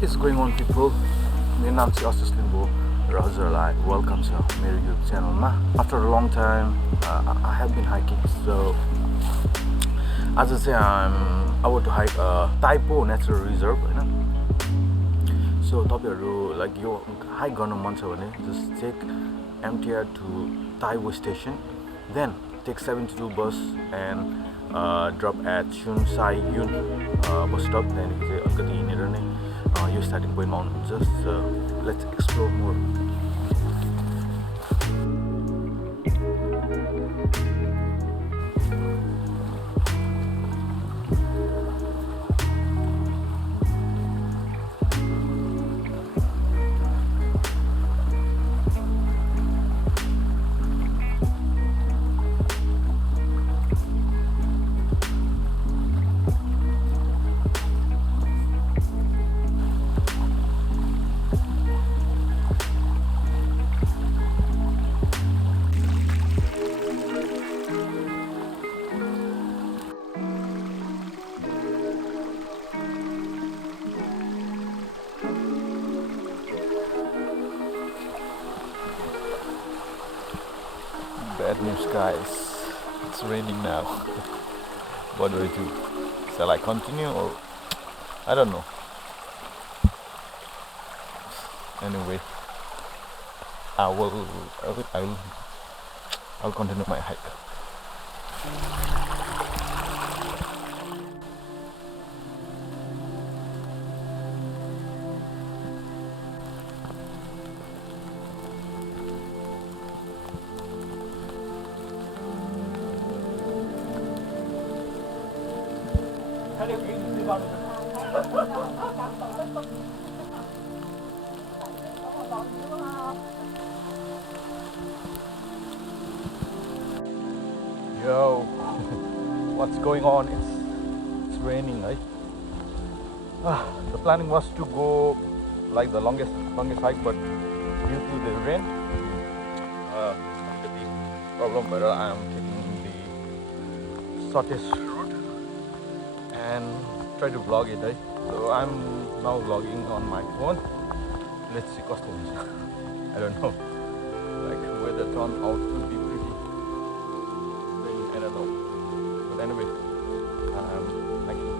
What is going on, people? मेरो नाम चाहिँ अस्तिस लिम्बू र हजुरहरूलाई वेलकम छ मेरो युट्युब च्यानलमा. After a long time I have been hiking, so आज चाहिँ I'm about to hike Tai Po Nature Reserve, Hahn. So तपाईहरु लाइक यो हाइक गर्न मन छ भने just take MTR to Tai Wo station, then take 72 bus and drop at Tsung Tsai Yuen bus stop. Then अलिकति हिँडेर नै यो starting पोइन्टमा आउनुहुन्छ. So let's explore more. Bad news, guys. It's raining now. What do I do? Shall I continue or I don't know. Anyway, I'll continue my hike. Yo, what's going on? It's raining, right? The planning was to go like the longest hike, but due to the rain, the problem, but I am taking the shortest route and try to vlog it, right? So I'm now vlogging on my phone. Let's see costumes. I don't know. Like weather turned out to be pretty rainy, I don't know. But anyway, hiking.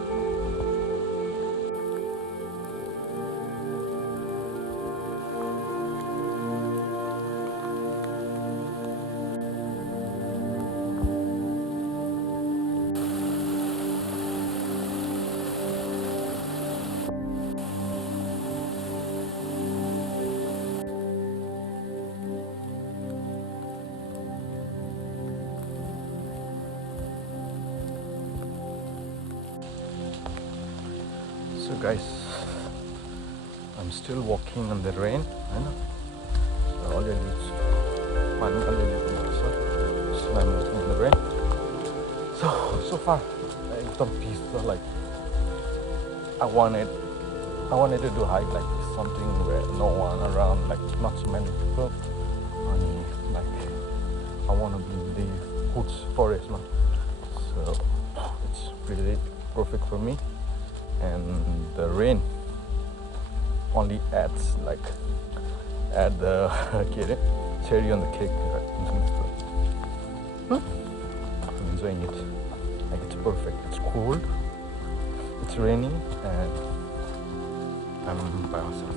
So guys, I'm still walking in the rain. I know. So already it's so I'm walking in the rain. So far, it's peaceful. Like I wanted to do hike like something where no one around, like not so many people. Only like I want to be in the woods forest, man. So it's really perfect for me. And the rain only adds add the cherry on the cake. I'm enjoying it. Like it's perfect. It's cold. It's raining, and I'm by myself.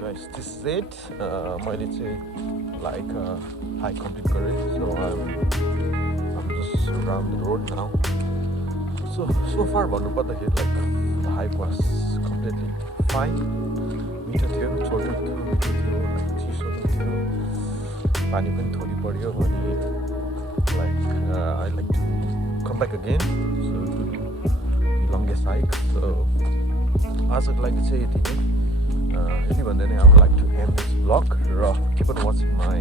guys, this is it. मैले चाहिँ like hike complete गरेँ. So I'm just around the road now. So far भन्नुपर्दाखेरि like the hike was completely fine. मिठो थियो, छोटो थियो, मिठो थियो, like चिसो पनि थियो, पानी पनि थोरै पर्यो अनि like I like to come back again so to do the longest hike. So आजको लागि चाहिँ यति नै. यति भन्दै नै I would like to end this vlog. Keep on watching my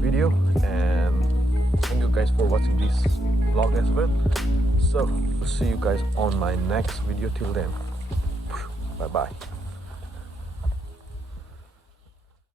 video and thank you guys for watching this vlog as well. So see you guys on my next video. Till then, bye bye.